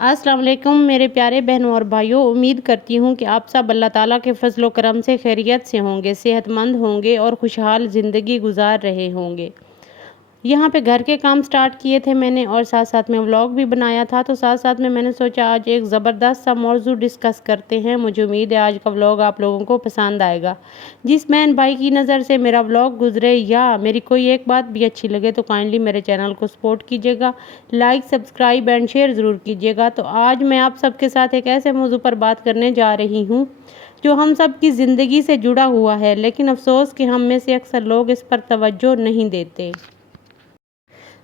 अस्सलाम वालेकुम मेरे प्यारे बहनों और भाइयों। उम्मीद करती हूँ कि आप सब अल्लाह ताला के फजल व करम से खैरियत से होंगे, सेहतमंद होंगे और खुशहाल ज़िंदगी गुजार रहे होंगे। यहाँ पे घर के काम स्टार्ट किए थे मैंने और साथ साथ में व्लॉग भी बनाया था, तो साथ साथ में मैंने सोचा आज एक ज़बरदस्त सा मौजू डिस्कस करते हैं। मुझे उम्मीद है आज का व्लॉग आप लोगों को पसंद आएगा। जिस बहन भाई की नज़र से मेरा व्लॉग गुजरे या मेरी कोई एक बात भी अच्छी लगे तो काइंडली मेरे चैनल को सपोर्ट कीजिएगा, लाइक सब्सक्राइब एंड शेयर ज़रूर कीजिएगा। तो आज मैं आप सबके साथ एक ऐसे मौजू पर बात करने जा रही हूँ जो हम सब की ज़िंदगी से जुड़ा हुआ है, लेकिन अफसोस कि हम में से अक्सर लोग इस पर तवज्जो नहीं देते।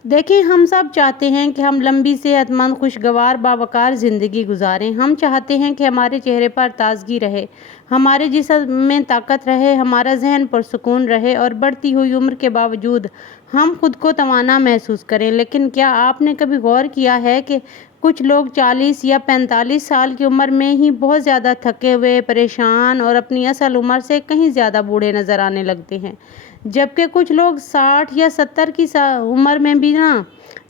देखिए, हम सब चाहते हैं कि हम लंबी सेहतमंद खुशगवार बावकार ज़िंदगी गुजारें। हम चाहते हैं कि हमारे चेहरे पर ताजगी रहे, हमारे जिस्म में ताकत रहे, हमारा जहन पुरसुकून रहे और बढ़ती हुई उम्र के बावजूद हम खुद को तवाना महसूस करें। लेकिन क्या आपने कभी गौर किया है कि कुछ लोग 40 या 45 साल की उम्र में ही बहुत ज़्यादा थके हुए, परेशान और अपनी असल उम्र से कहीं ज़्यादा बूढ़े नज़र आने लगते हैं, जबकि कुछ लोग 60 या 70 की उम्र में भी ना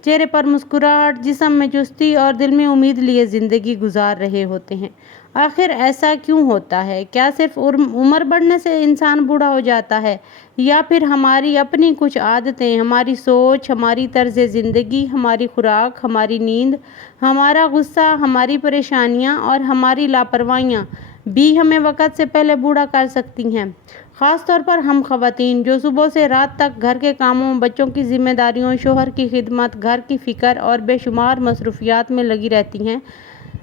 चेहरे पर मुस्कुराहट, जिस्म में चुस्ती और दिल में उम्मीद लिए ज़िंदगी गुजार रहे होते हैं। आखिर ऐसा क्यों होता है? क्या सिर्फ उम्र बढ़ने से इंसान बूढ़ा हो जाता है, या फिर हमारी अपनी कुछ आदतें, हमारी सोच, हमारी तर्ज ज़िंदगी, हमारी खुराक, हमारी नींद, हमारा गुस्सा, हमारी परेशानियां और हमारी लापरवाहियां भी हमें वक्त से पहले बूढ़ा कर सकती हैं? ख़ास तौर पर हम ख़वातीन जो सुबह से रात तक घर के कामों, बच्चों की जिम्मेदारियों, शोहर की खिदमत, घर की फ़िक्र और बेशुमार मसरूफियात में लगी रहती हैं,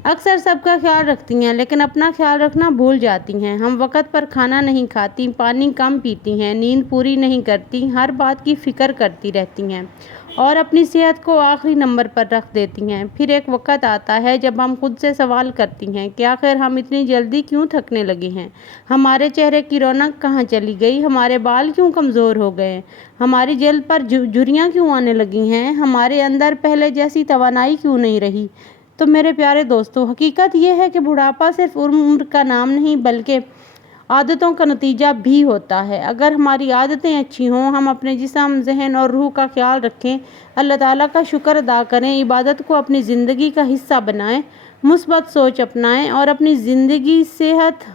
अक्सर सबका ख्याल रखती हैं लेकिन अपना ख्याल रखना भूल जाती हैं। हम वक़्त पर खाना नहीं खाती, पानी कम पीती हैं, नींद पूरी नहीं करती, हर बात की फ़िक्र करती रहती हैं और अपनी सेहत को आखिरी नंबर पर रख देती हैं। फिर एक वक्त आता है जब हम खुद से सवाल करती हैं कि आखिर हम इतनी जल्दी क्यों थकने लगे हैं, हमारे चेहरे की रौनक कहाँ चली गई, हमारे बाल क्यों कमज़ोर हो गए, हमारी जल्द पर झुर्रियाँ क्यों आने लगी हैं, हमारे अंदर पहले जैसी तवानाई क्यों नहीं रही। तो मेरे प्यारे दोस्तों, हकीकत यह है कि बुढ़ापा सिर्फ उम्र का नाम नहीं बल्कि आदतों का नतीजा भी होता है। अगर हमारी आदतें अच्छी हों, हम अपने जिस्म, जहन और रूह का ख्याल रखें, अल्लाह ताला का शुक्र अदा करें, इबादत को अपनी ज़िंदगी का हिस्सा बनाएं, मुस्बत सोच अपनाएं और अपनी ज़िंदगी सेहत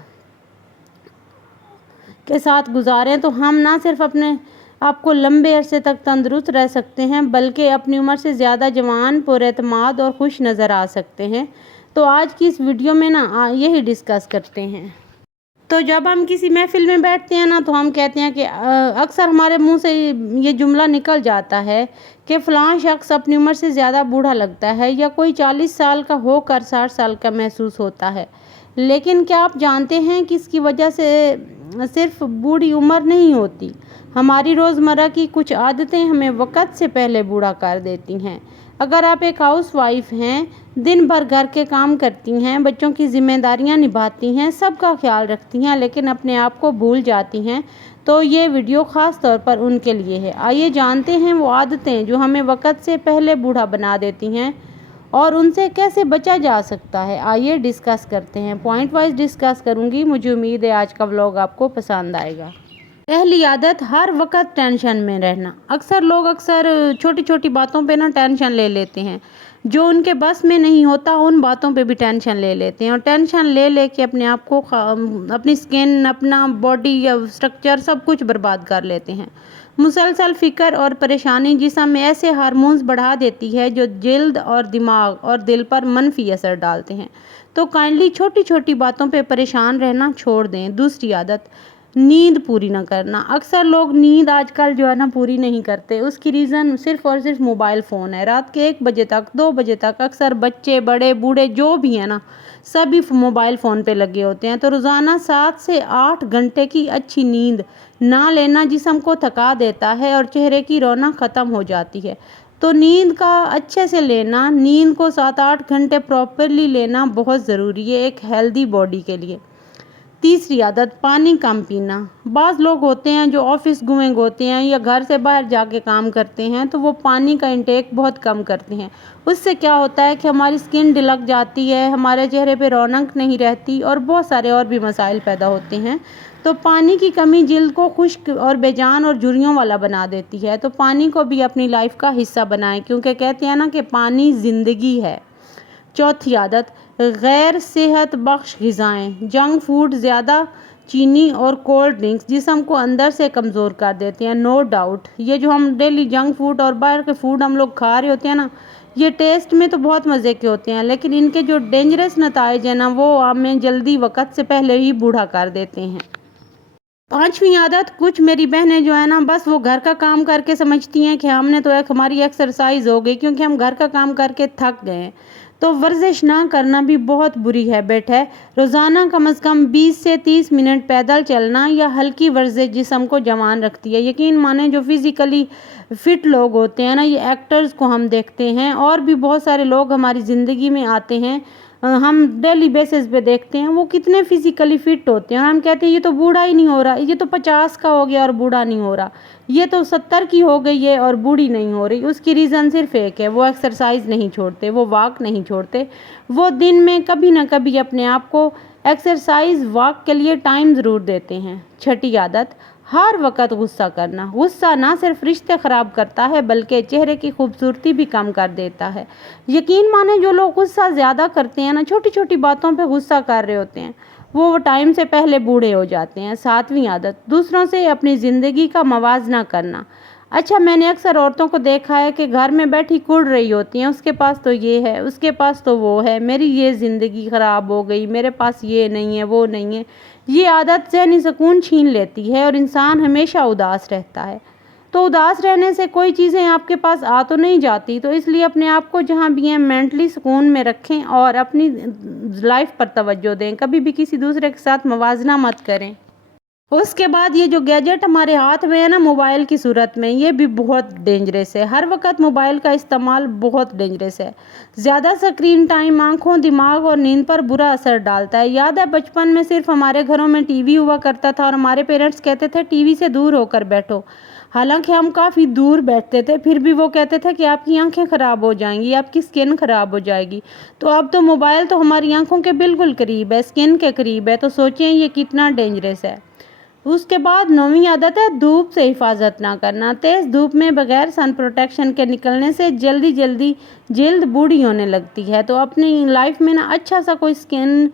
के साथ गुजारें, तो हम ना सिर्फ अपने आपको लंबे अरसे तक तंदुरुस्त रह सकते हैं बल्कि अपनी उम्र से ज़्यादा जवान, पुरएतमाद और खुश नज़र आ सकते हैं। तो आज की इस वीडियो में ना यही डिस्कस करते हैं। तो जब हम किसी महफिल में बैठते हैं ना, तो हम कहते हैं कि अक्सर हमारे मुंह से ये जुमला निकल जाता है कि फ़लाँ शख्स अपनी उम्र से ज़्यादा बूढ़ा लगता है, या कोई 40 साल का होकर 60 साल का महसूस होता है। लेकिन क्या आप जानते हैं कि इसकी वजह से सिर्फ बूढ़ी उम्र नहीं होती, हमारी रोज़मर्रा की कुछ आदतें हमें वक्त से पहले बूढ़ा कर देती हैं। अगर आप एक हाउस वाइफ हैं, दिन भर घर के काम करती हैं, बच्चों की जिम्मेदारियां निभाती हैं, सबका ख्याल रखती हैं, लेकिन अपने आप को भूल जाती हैं, तो ये वीडियो ख़ास तौर पर उनके लिए है। आइए जानते हैं वो आदतें जो हमें वक्त से पहले बूढ़ा बना देती हैं और उनसे कैसे बचा जा सकता है। आइए डिस्कस करते हैं, पॉइंट वाइज डिस्कस करूँगी। मुझे उम्मीद है आज का व्लॉग आपको पसंद आएगा। पहली आदत, हर वक्त टेंशन में रहना। अक्सर छोटी छोटी बातों पे ना टेंशन ले लेते हैं, जो उनके बस में नहीं होता उन बातों पे भी टेंशन ले लेते हैं और टेंशन ले लेके अपने आप को, अपनी स्किन, अपना बॉडी या स्ट्रक्चर सब कुछ बर्बाद कर लेते हैं। मुसलसल फ़िक्र और परेशानी जिस्म में ऐसे हार्मोन्स बढ़ा देती है जो जल्द और दिमाग और दिल पर मनफी असर डालते हैं। तो काइंडली छोटी छोटी बातों पे परेशान रहना छोड़ दें। दूसरी आदत, नींद पूरी ना करना। अक्सर लोग नींद आजकल जो है ना पूरी नहीं करते, उसकी रीज़न सिर्फ और सिर्फ मोबाइल फ़ोन है। रात के 1 बजे तक, 2 बजे तक अक्सर बच्चे, बड़े, बूढ़े जो भी हैं ना, सभी मोबाइल फ़ोन पे लगे होते हैं। तो रोज़ाना 7 से 8 घंटे की अच्छी नींद ना लेना जिस्म को थका देता है और चेहरे की रौनक ख़त्म हो जाती है। तो नींद का अच्छे से लेना, नींद को 7-8 घंटे प्रॉपरली लेना बहुत ज़रूरी है एक हेल्दी बॉडी के लिए। तीसरी आदत, पानी कम पीना। बाज़ लोग होते हैं जो ऑफिस गुए होते हैं या घर से बाहर जाके काम करते हैं, तो वो पानी का इंटेक बहुत कम करते हैं। उससे क्या होता है कि हमारी स्किन ढिलक जाती है, हमारे चेहरे पे रौनक नहीं रहती और बहुत सारे और भी मसाइल पैदा होते हैं। तो पानी की कमी जल्द को खुश्क और बेजान और झुर्रियों वाला बना देती है। तो पानी को भी अपनी लाइफ का हिस्सा बनाएं, क्योंकि कहते हैं ना कि पानी ज़िंदगी है। चौथी आदत, गैर सेहत बख्श ग़िज़ाएँ, जंक फूड, ज़्यादा चीनी और कोल्ड ड्रिंक्स जिस्म को अंदर से कमज़ोर कर देते हैं। नो डाउट ये जो हम डेली जंक फूड और बाहर के फूड हम लोग खा रहे होते हैं ना, ये टेस्ट में तो बहुत मज़े के होते हैं, लेकिन इनके जो डेंजरस नताइज हैं ना, वो हमें जल्दी वक्त से पहले ही बूढ़ा कर देते हैं। पांचवी आदत, कुछ मेरी बहनें जो है ना, बस वो घर का काम करके समझती हैं कि हमने तो एक हमारी एक्सरसाइज हो गई, क्योंकि हम घर का काम करके थक गए हैं। तो वर्जिश ना करना भी बहुत बुरी हैबिट है। रोज़ाना कम से कम 20 से 30 मिनट पैदल चलना या हल्की वर्जिश जिस्म को जवान रखती है। यकीन माने जो फिज़िकली फ़िट लोग होते हैं ना, ये एक्टर्स को हम देखते हैं और भी बहुत सारे लोग हमारी ज़िंदगी में आते हैं, हम डेली बेसिस पे देखते हैं, वो कितने फिज़िकली फ़िट होते हैं और हम कहते हैं ये तो बूढ़ा ही नहीं हो रहा, ये तो 50 का हो गया और बूढ़ा नहीं हो रहा, ये तो 70 की हो गई है और बूढ़ी नहीं हो रही। उसकी रीज़न सिर्फ एक है, वो एक्सरसाइज नहीं छोड़ते, वो वॉक नहीं छोड़ते, वो दिन में कभी ना कभी अपने आप को एक्सरसाइज वॉक के लिए टाइम ज़रूर देते हैं। छठी आदत, हर वक्त गुस्सा करना। गुस्सा ना सिर्फ रिश्ते ख़राब करता है बल्कि चेहरे की खूबसूरती भी कम कर देता है। यकीन माने जो लोग गुस्सा ज़्यादा करते हैं ना, छोटी छोटी बातों पे गुस्सा कर रहे होते हैं, वो टाइम से पहले बूढ़े हो जाते हैं। सातवीं आदत, दूसरों से अपनी ज़िंदगी का मवाजना करना। अच्छा, मैंने अक्सर औरतों को देखा है कि घर में बैठी कुढ़ रही होती हैं, उसके पास तो ये है, उसके पास तो वो है, मेरी ये ज़िंदगी ख़राब हो गई, मेरे पास ये नहीं है, वो नहीं है। ये आदत ज़हनी सुकून छीन लेती है और इंसान हमेशा उदास रहता है। तो उदास रहने से कोई चीज़ें आपके पास आ तो नहीं जाती, तो इसलिए अपने आप को जहाँ भी हैं मेंटली सुकून में रखें और अपनी लाइफ पर तवज्जो दें, कभी भी किसी दूसरे के साथ मवाजना मत करें। उसके बाद ये जो गैजेट हमारे हाथ में है ना, मोबाइल की सूरत में, ये भी बहुत डेंजरस है। हर वक्त मोबाइल का इस्तेमाल बहुत डेंजरस है। ज़्यादा स्क्रीन टाइम आँखों, दिमाग और नींद पर बुरा असर डालता है। याद है बचपन में सिर्फ हमारे घरों में टीवी हुआ करता था और हमारे पेरेंट्स कहते थे टीवी से दूर होकर बैठो। हालांकि हम काफ़ी दूर बैठते थे, फिर भी वो कहते थे कि आपकी आंखें ख़राब हो जाएंगी, आपकी स्किन ख़राब हो जाएगी। तो अब तो मोबाइल तो हमारी आंखों के बिल्कुल करीब है, स्किन के करीब है, तो सोचें ये कितना डेंजरस है। उसके बाद 9वीं आदत है, धूप से हिफाजत ना करना। तेज़ धूप में बगैर सन प्रोटेक्शन के निकलने से जल्दी जल्दी जल्द बूढ़ी होने लगती है। तो अपनी लाइफ में ना अच्छा सा कोई सन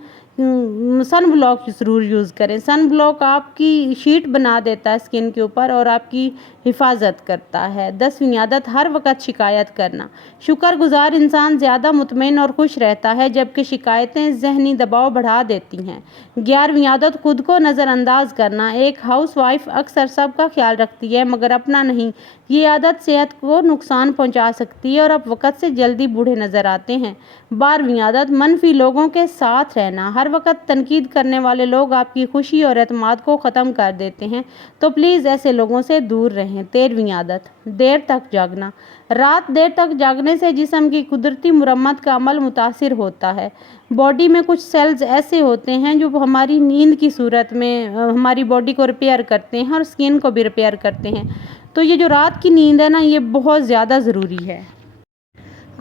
ब्लॉक ज़रूर यूज़ करें। सन ब्लॉक आपकी शीट बना देता है स्किन के ऊपर और आपकी हिफाजत करता है। 10वीं आदत, हर वक्त शिकायत करना। शुक्रगुजार इंसान ज़्यादा मुतमईन और खुश रहता है, जबकि शिकायतें ज़हनी दबाव बढ़ा देती हैं। 11वीं आदत, खुद को नज़रअंदाज करना। एक हाउस वाइफ अक्सर सबका ख्याल रखती है मगर अपना नहीं। ये आदत सेहत को नुकसान पहुंचा सकती है और आप वक्त से जल्दी बूढ़े नज़र आते हैं। 12वीं आदत, मनफी लोगों के साथ रहना। हर वक्त तनकीद करने वाले लोग आपकी खुशी और एतमाद को ख़त्म कर देते हैं, तो प्लीज़ ऐसे लोगों से दूर रहें। 13वीं आदत, देर तक जागना। रात देर तक जागने से जिस्म की कुदरती मुरम्मत का अमल मुतासिर होता है। बॉडी में कुछ सेल्स ऐसे होते हैं जो हमारी नींद की सूरत में हमारी बॉडी को रिपेयर करते हैं और स्किन को भी रिपेयर करते हैं। तो ये जो रात की नींद है ना, ये बहुत ज़्यादा ज़रूरी है।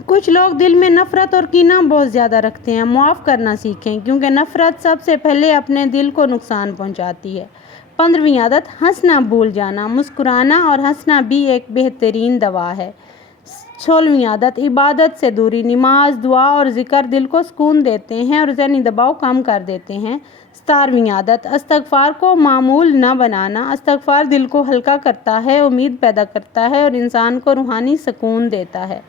कुछ लोग दिल में नफ़रत और कीना बहुत ज़्यादा रखते हैं। मुआफ़ करना सीखें, क्योंकि नफ़रत सबसे पहले अपने दिल को नुकसान पहुंचाती है। 15वीं आदत, हंसना भूल जाना। मुस्कुराना और हंसना भी एक बेहतरीन दवा है। 16वीं आदत, इबादत से दूरी। नमाज, दुआ और ज़िक्र दिल को सुकून देते हैं और ज़हनी दबाव कम कर देते हैं। 17वीं आदत, इस्तग़फ़ार को मामूल न बनाना। इस्तग़फ़ार दिल को हल्का करता है, उम्मीद पैदा करता है और इंसान को रूहानी सुकून देता है।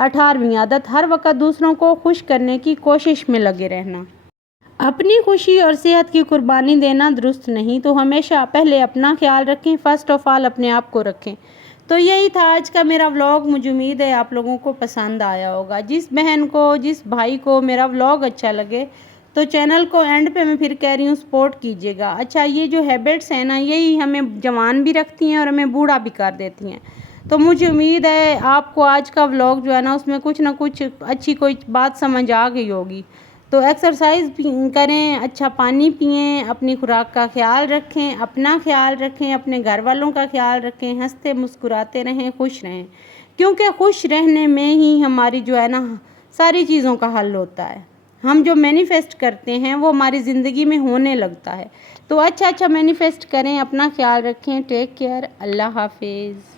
18वीं आदत, हर वक्त दूसरों को खुश करने की कोशिश में लगे रहना। अपनी खुशी और सेहत की कुर्बानी देना दुरुस्त नहीं, तो हमेशा पहले अपना ख्याल रखें, फ़र्स्ट ऑफ ऑल अपने आप को रखें। तो यही था आज का मेरा व्लॉग। मुझे उम्मीद है आप लोगों को पसंद आया होगा। जिस बहन को, जिस भाई को मेरा व्लॉग अच्छा लगे तो चैनल को एंड पे मैं फिर कह रही हूँ सपोर्ट कीजिएगा। अच्छा, ये जो हैबिट्स हैं ना, यही हमें जवान भी रखती हैं और हमें बूढ़ा भी कर देती हैं। तो मुझे उम्मीद है आपको आज का व्लॉग जो है ना, उसमें कुछ ना कुछ अच्छी कोई बात समझ आ गई होगी। तो एक्सरसाइज करें, अच्छा पानी पिएं, अपनी खुराक का ख्याल रखें, अपना ख्याल रखें, अपने घर वालों का ख्याल रखें, हंसते मुस्कुराते रहें, खुश रहें, क्योंकि खुश रहने में ही हमारी जो है ना सारी चीज़ों का हल होता है। हम जो मैनिफेस्ट करते हैं वो हमारी ज़िंदगी में होने लगता है। तो अच्छा मैनिफेस्ट करें, अपना ख्याल रखें। टेक केयर, अल्लाह हाफिज़।